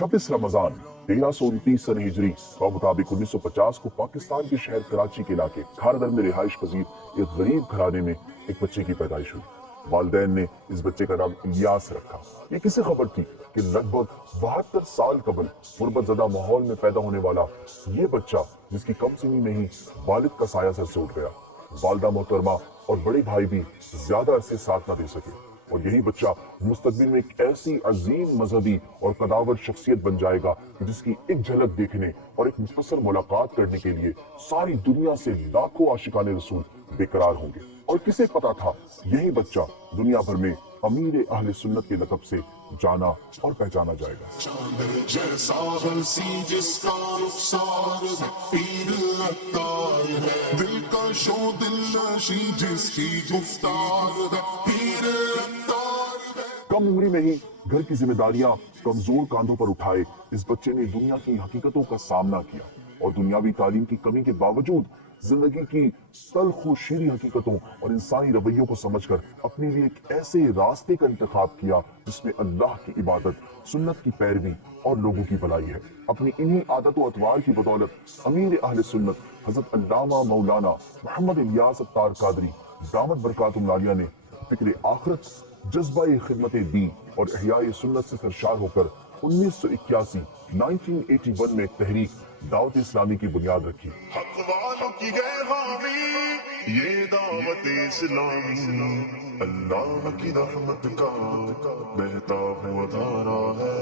26 रमजान 1329 सन हिजरी मुताबिक 1950 को पाकिस्तान के शहर कराची के इलाके खारदर में रिहाइश पजीर एक गरीब घराने में एक बच्चे की पैदाइश हुई। वालिदैन ने इस बच्चे का नाम इलियास रखा। ये किसे खबर थी कि लगभग 72 साल कबल गुर्बत ज़दा माहौल में पैदा होने वाला ये बच्चा, जिसकी कम सिनी में ही वालिद का साया सर से उठ गया, वालिदा मोहतरमा और बड़े भाई भी ज्यादा अरसे साथ न दे सके, और यही बच्चा मुस्तकबिल में एक ऐसी अजीम मजहबी और कदावर शख्सियत बन जाएगा जिसकी एक झलक देखने और एक मुख्तसर मुलाकात करने के लिए सारी दुनिया से लाखों आशिकाने रसूल बेकरार होंगे। और किसे पता था यही बच्चा दुनिया भर में अमीर अहले सुन्नत के लक़ब से जाना और पहचाना जाएगा। कम उम्री में ही घर की जिम्मेदारियां कमजोर कांधों पर उठाए इस बच्चे ने दुनिया की हकीकतों का सामना किया और दुनियावी तालीम की कमी के बावजूद जिंदगी की तल्ख व शीरी हकीकतों और इंसानी रवैयों को समझकर अपने लिए एक ऐसे रास्ते का इंतखाब किया जिसमें अल्लाह की इबादत, सुन्नत की पैरवी और लोगों की भलाई है। अपनी इन्हीं आदत व अतवार की बदौलत अमीर अहले सुन्नत हजरत अल्लामा मौलाना मोहम्मद इलियास अत्तार कादरी दामत बरकातुहुम आलिया ने फिक्र आखिरत, जज्बा खिदमत दी और इहयाए सुन्नत से सरशार होकर 1981 में एक तहरीक दावत इस्लामी की बुनियाद रखी। हक वालों की है हामी ये दावत इस्लामी, अल्लाह की रहमत का बहता हुआ धारा है।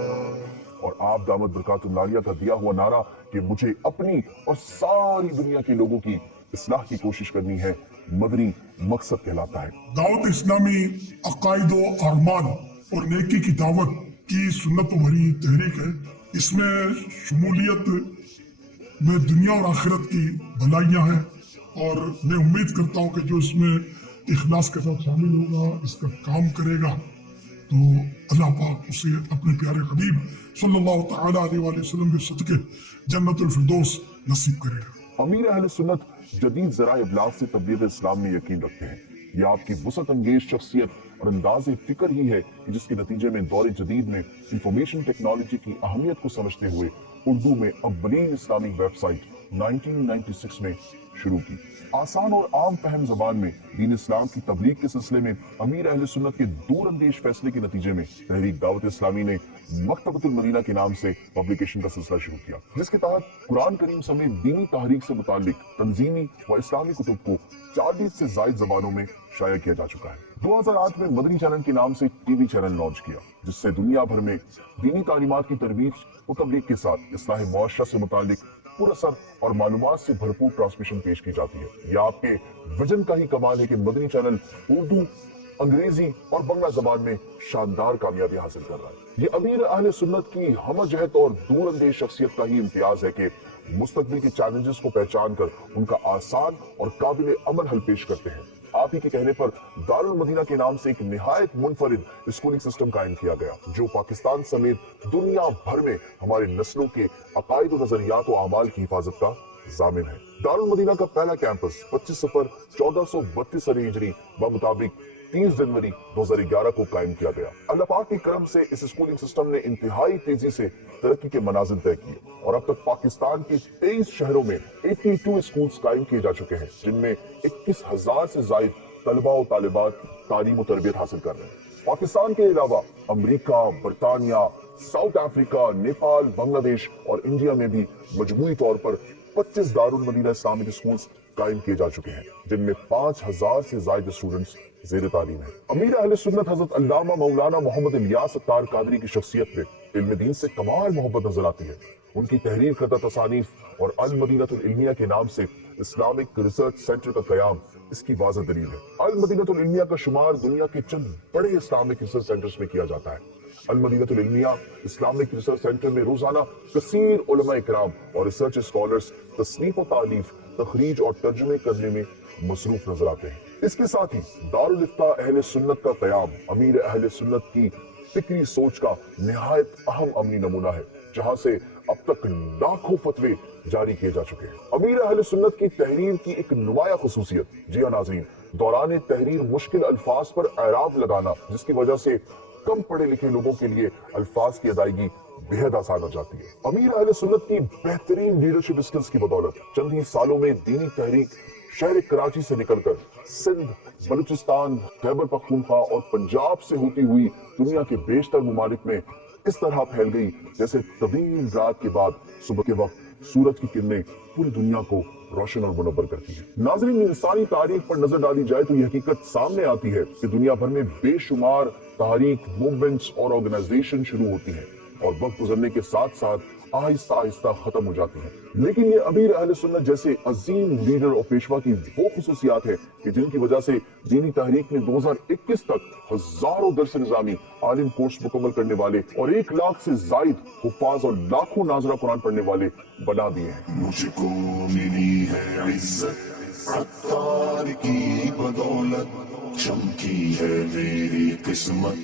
और आप दामत बरकातुहुम आलिया का दिया हुआ नारा कि मुझे अपनी और सारी दुनिया के लोगों की इस्लाह की कोशिश करनी है, मदनी मकसद कहलाता है। दावत इस्लामी अकायद व अरमान और नेकी की दावत की सुन्नत भरी तहरीक है। इसमें शमूलियत में दुनिया और आखिरत की भलाइयाँ हैं और मैं उम्मीद करता हूँ कि जो इसमें इखलास के साथ शामिल होगा, इसका काम करेगा, तो अल्लाह पाक उसे अपने प्यारे हबीब सल्लल्लाहु तआला अलैहि वसल्लम के सदके जन्नतुल फिरदौस नसीब करेगा। अमीर अहले सुन्नत जदीद ज़राए इब्लाग से तबलीग इस्लाम में यकीन रखते हैं। ये आपकी वसअत अंगेज शख्सियत और अंदाज़े फिक्र ही है कि जिसके नतीजे में दौर जदीद में इंफॉर्मेशन टेक्नोलॉजी की अहमियत को समझते हुए उर्दू में अव्वलीन इस्लामिक वेबसाइट 1996 में शुरू की। आसान और आम फहम जबान में दीन इस्लाम की तबलीग के सिलसिले में अमीर अहले सुन्नत के दूरअंदेश फैसले के नतीजे में तहरीक दावत इस्लामी ने मकतबतुल मदीना के नाम से पब्लिकेशन का सिलसिला शुरू किया, जिसके तहत कुरान करीम समेत दीनी तहरीक से मुताल्लिक तंजीमी व इस्लामी कुतुब को 40 से ज़ायद जबानों में शाया किया जा चुका है। 2008 में मदनी चैनल के नाम से टीवी चैनल लॉन्च किया, जिससे दुनिया भर में दीनी तालीमात की तरबीज और तबलीग के साथ इस्लाह मुआशरा से मुताल्लिक पुरअसर और मालूमात से भरपूर ट्रांसमिशन पेश की जाती है। यह आपके विजन का ही कमाल है कि मदनी चैनल उर्दू, अंग्रेजी और बंगला जबान में शानदार कामयाबी हासिल कर रहा है। ये अमीर अहले सुन्नत की हमजहत और दूरअंदेश शख्सियत का ही इम्तियाज है कि मुस्तकबिल के चैलेंजेस को पहचान कर उनका आसान और काबिल अमल हल पेश करते हैं। आप ही के कहने पर दारुल मदीना के नाम से एक निहायत मुनफरिद स्कूलिंग सिस्टम कायम किया गया, जो पाकिस्तान समेत दुनिया भर में हमारे नस्लों के अकायद व नजरियात व अमाल की हिफाजत का जामिन है। दारुल मदीना का पहला कैंपस 25 सिफर 1432 सन हिजरी मुताबिक 30 जनवरी 2011 को कायम किया गया। अल्लाह पाक के करम से इस स्कूलिंग सिस्टम ने इंतहाई तेजी से तरक्की के मनाजिल तय किए और अब तक पाकिस्तान के 23 शहरों में 82 स्कूल्स कायम किए जा चुके हैं, जिनमें 21,000 से जायद तलबा और तालिबात तालीम और तरबियत हासिल कर रहे हैं। पाकिस्तान के अलावा अमरीका, बरतानिया, साउथ अफ्रीका, नेपाल, बांग्लादेश और इंडिया में भी मजमूई तौर पर 25 दारुल मदीना इस्लामिक स्कूल्स कायम किए जा चुके हैं, जिनमें 5,000 से ज्यादा स्टूडेंट्स ज़ेर तालीम है। अमीर अहले सुन्नत हज़रत अल्लामा मौलाना मोहम्मद इलियास अत्तार कादरी की शख्सियत में इल्म दीन से कमाल मोहब्बत नजर आती है। उनकी तहरीर करदा तसानीफ और अल मदीनतुल इल्मिया के नाम से इस्लामिक रिसर्च सेंटर का कयाम इसकी वाज़ह दलील है। अल मदीनतुल इल्मिया का शुमार दुनिया के चंद बड़े इस्लामिक रिसर्च सेंटर्स में किया जाता है। अल मदीनतुल इल्मिया इस्लामिक रिसर्च सेंटर में रोजाना कसीर उलमा इकराम और रिसर्च स्कॉलर्स तसनीफ और तालीफ, तखरीज और तर्जुमे करने में मसरूफ नजर आते हैं। इसके साथ ही दारुल इफ्ता अहले सुन्नत का कयाम अमीर अहले सुन्नत की फिक्री सोच का निहायत अहम अमली नमूना है, जहां से अब तक लाखों फतवे जारी किए जा चुके हैं। अमीर अहले सुन्नत की तहरीर की एक नुमाया खुसूसियत, जी हाँ नाज़रीन, दौरान तहरीर मुश्किल अल्फाज पर एराब लगाना, जिसकी वजह से कम पढ़े लिखे लोगों के लिए अल्फाज की अदायगी बेहद आसान हो जाती है। अमीर अहले सुन्नत की बेहतरीन लीडरशिप स्किल्स की बदौलत चंद ही सालों में दीनी तहरीक शहर कराची से निकलकर सिंध, बलूचिस्तान, खैबर पख्तूनख्वा और पंजाब से होती हुई दुनिया के बेशतर ममालिक में इस तरह फैल गई जैसे तवील रात के बाद सुबह के वक्त सूरज की किरणें पूरी दुनिया को रोशन और मुनव्वर करती है। नाज़रीन, इंसानी तारीख पर नजर डाली जाए तो यह हकीकत सामने आती है कि दुनिया भर में बेशुमार तारीख, मूवमेंट्स और ऑर्गेनाइजेशन शुरू होती हैं और वक्त गुजरने के साथ साथ आहिस्ता आहिस्ता खत्म हो जाती है। लेकिन ये अमीर अहले सुन्नत जैसे अजीम लीडर और पेशवा की वो खुसूसियात है कि जिनकी वजह से दीनी तहरीक ने 2021 तक हजारों दरस निजामी आलिम कोर्स मुकम्मल करने वाले और 1 लाख से जायद हुफ्फाज और लाखों नाजरा कुरान पढ़ने वाले बना दिए हैं। मुझको मिली है इज्जत अत्तार की बदौलत, चमकी है मेरी किस्मत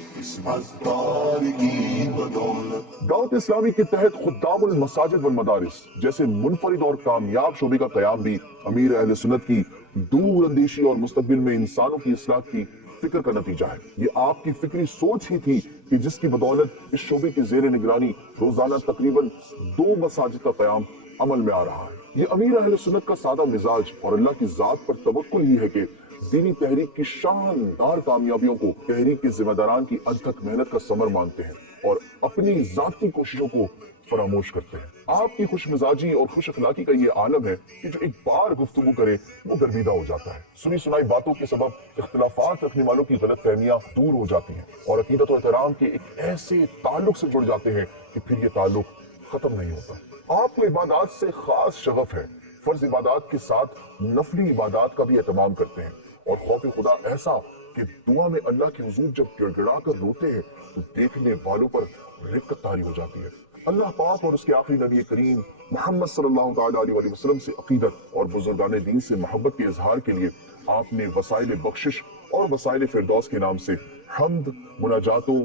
अत्तार की बदौलत। दावत इस्लामी के तहत खुद्दामुल मसाजिद वल मदारिस जैसे मुनफरिद और कामयाब शोबे का कयाम भी अमीर अहले सुन्नत की दूर अंदेशी और मुस्तकबिल में इंसानों की इस्लाह की फिक्र का नतीजा है। ये आपकी फिक्री सोच ही थी कि जिसकी बदौलत इस शोबे की जेर निगरानी रोजाना तकरीबन 2 मसाजिद का कयाम अमल में आ रहा है। ये अमीर अहले सुन्नत का सादा मिजाज और अल्लाह की जात पर तवक्कुल ही है कि दीनी तहरीक की शानदार कामयाबियों को तहरीक के जिम्मेदारान की अथक मेहनत का समर मानते हैं और अपनी जाती कोशिशों को फरामोश करते हैं। आपकी खुश मिजाजी और खुश अखलाकी का ये आलम है कि जो एक बार गुफ्तगू करे वो गर्विदा हो जाता है। सुनी सुनाई बातों के सबब इख्तिलाफात रखने वालों की गलत फहमियां दूर हो जाती हैं और अकीदत और एहतराम के एक ऐसे ताल्लुक से जुड़ जाते हैं कि फिर ये ताल्लुक खत्म नहीं होता। आपको इबादत से खास शगफ है, फर्ज इबादत के साथ नफली इबादत का भी एहतमाम करते हैं और खौफ खुदा ऐसा कि दुआ में अल्लाह के हुजूर जब गिड़गिड़ा कर रोते हैं तो देखने वालों पर रिक्कत तारी हो जाती है। अल्लाह पाक और उसके आखिरी नबी करीम मोहम्मद सल्लल्लाहु तआला अलैहि वसल्लम से अकीदत और बुजुर्गान दीन से मोहब्बत के इजहार के लिए आपने वसाइल बख्शिश और वसाइल फिरदौस के नाम से हम्द, मुनाजातों,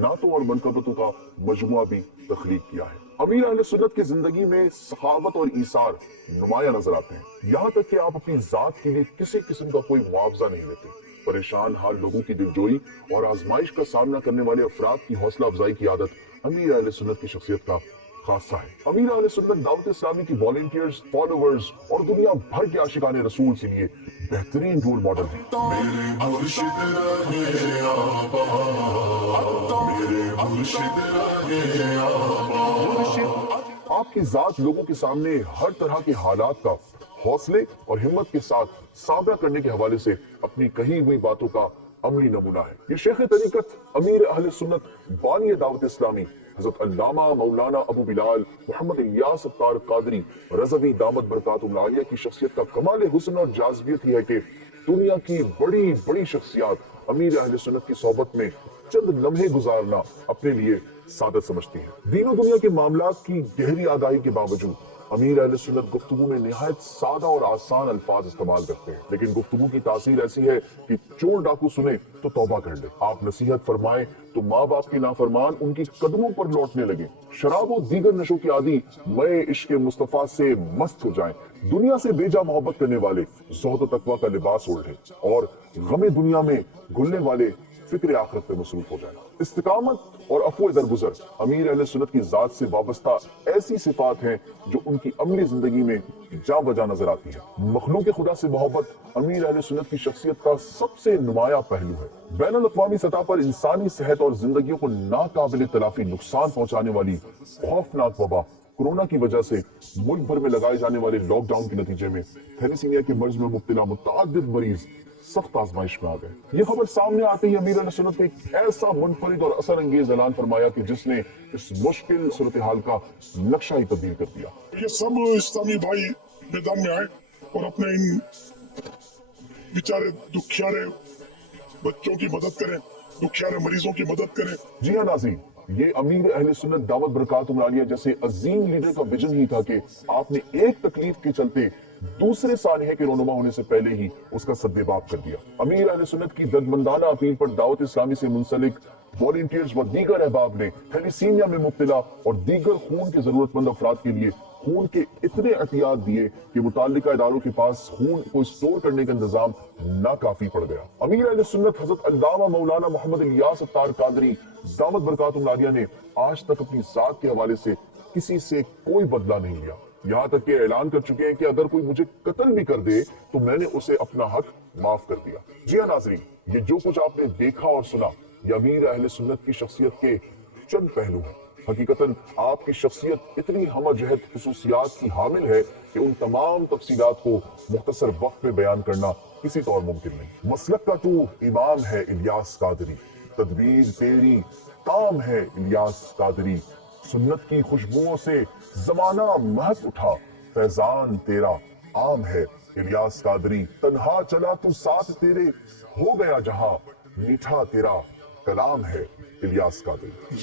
नातों और मनकबतों का मजमुआ भी तख्लीक किया है। अमीर अहले सुन्नत की जिंदगी में सखावत और ईसार नुमाया नजर आते हैं। यहाँ तक कि आप अपनी जात के लिए किसी किस्म का कोई मुआवजा नहीं लेते। परेशान हाल लोगों की दिलजोई और आजमाइश का सामना करने वाले अफराद की हौसला अफजाई की आदत अमीर अहले सुन्नत की शख्सियत का खासा है। अमीर अहले सुन्नत दावत इस्लामी की वॉलंटियर्स, फॉलोअर्स और दुनिया भर के आशिकाने रसूल के लिए बेहतरीन रोल मॉडल है। मेरे मुर्शिद रहे आबा, मेरे मुर्शिद रहे आबा। आपकी जात लोगों के सामने हर तरह के हालात का हौसले और हिम्मत के साथ सामना करने के हवाले से अपनी कही हुई बातों का अमली नमूना है। ये शेख तरीकत अमीर अहले सुन्नत बानी दावत इस्लामी हज़रत अल्लामा मौलाना अबू बिलाल मोहम्मद इलियास अत्तार कादरी रज़वी दामत बरकातुहुल आलिया की शख्सियत का कमाल हुस्न और जाज़बियत ही है कि दुनिया की बड़ी बड़ी शख्सियत अमीर अहले सुन्नत की सोहबत में चंद लम्हे गुजारना अपने लिए सादत समझती है। दीनों दुनिया के मामलात की गहरी आगाही के बावजूद अमीर अहले सुन्नत गुफ्तगू में निहायत सादा और आसान अल्फाज इस्तेमाल करते हैं, लेकिन गुफ्तगू की तासीर ऐसी है कि चोर डाकू सुने तो तौबा कर ले। आप नसीहत फरमाएं तो माँ बाप की नाफरमान उनकी कदमों पर लौटने लगे। शराब और दीगर नशों की आदि मए इश्क मुस्तफा से मस्त हो जाएं। दुनिया से बेजा मोहब्बत करने वाले ज़ुहद और तकवा का लिबास ओढ़ लें और गमे दुनिया में घुलने वाले फिक्र आखिरत पे मसरूफ हो जाए। इस्तिकामत और अफो दरगुजर अमीर अहले सुन्नत की जात से वाबस्ता ऐसी सिफात हैं जो उनकी अमली जिंदगी में जा बजा नजर आती है। मखलूक खुदा से मोहब्बत अमीर अहले सुन्नत की शख्सियत का सबसे नुमाया पहलू है। बैन अल-अक़वामी सतह पर इंसानी सेहत और जिंदगियों को नाकाबिल तलाफी नुकसान पहुंचाने वाली खौफनाक वबा कोरोना की वजह से मुल्क भर में लगाए जाने वाले लॉकडाउन के नतीजे में थैलेसीमिया के मर्ज में मुब्तला मुतअद्दिद मरीज सख्त आजमाइश में आ गए। ये खबर सामने आते ही अमीर अहले सुन्नत ने एक ऐसा मुनफरिद और असर अंगेज ऐलान फरमाया कि जिसने इस मुश्किल सूरत हाल का नक्शा ही तब्दील कर दिया। ये सब इस्लामी भाई मैदान में आए और अपने इन बेचारे दुखियारे बच्चों की मदद करें, दुखियारे मरीजों की मदद करें। जी हाँ नाज़रीन, ये अमीर अहले सुन्नत दावत बरकातुहुल आलिया जैसे अजीम लीडर का विजन ही था कि आपने एक तकलीफ के चलते दूसरे सालिहे के रोनुमा होने से पहले ही उसका सद्देबाप कर दिया। अमीर अहले सुन्नत की दर्दमंदाना अपील पर दावत इस्लामी से मुंसलिक वॉलंटियर्स व दीगर अहबाब ने थैलीसीमिया में मुब्तला और दीगर खून के जरूरतमंद अफराद के लिए खून के इतने एहतियात दिए कि मुताल्लिका इदारों के पास खून को स्टोर करने का इंतजाम नाकाफी पड़ गया। अमीर अहले सुन्नत हजरत अल्लामा मौलाना मोहम्मद इलियास अत्तार कादरी दामत बरकातुहु आलिया ने आज तक अपनी जात के हवाले से किसी से कोई बदला नहीं लिया। यहाँ तक कि ऐलान कर चुके हैं कि अगर कोई मुझे कत्ल भी कर दे तो मैंने उसे अपना हक माफ कर दिया। जी हाँ नाज़रीन, ये जो कुछ आपने देखा और सुना ये अमीर अहले सुन्नत की शख्सियत के चंद पहलू हैं। हकीकतन आपकी शख्सियत इतनी हमजहत खुसूसियात की हामिल है कि उन तमाम तफसीलात को मुख्तसर वक्त में बयान करना किसी तौर मुमकिन नहीं। मसलक का तू इमाम है इलियास कादरी, तदबीर तेरी काम है इलियास कादरी, सुन्नत की खुशबुओं से जमाना महक उठा, फैजान तेरा आम है इलियास कादरी, तन्हा चला तू साथ तेरे हो गया जहां, मीठा तेरा कलाम है इलियास कादरी।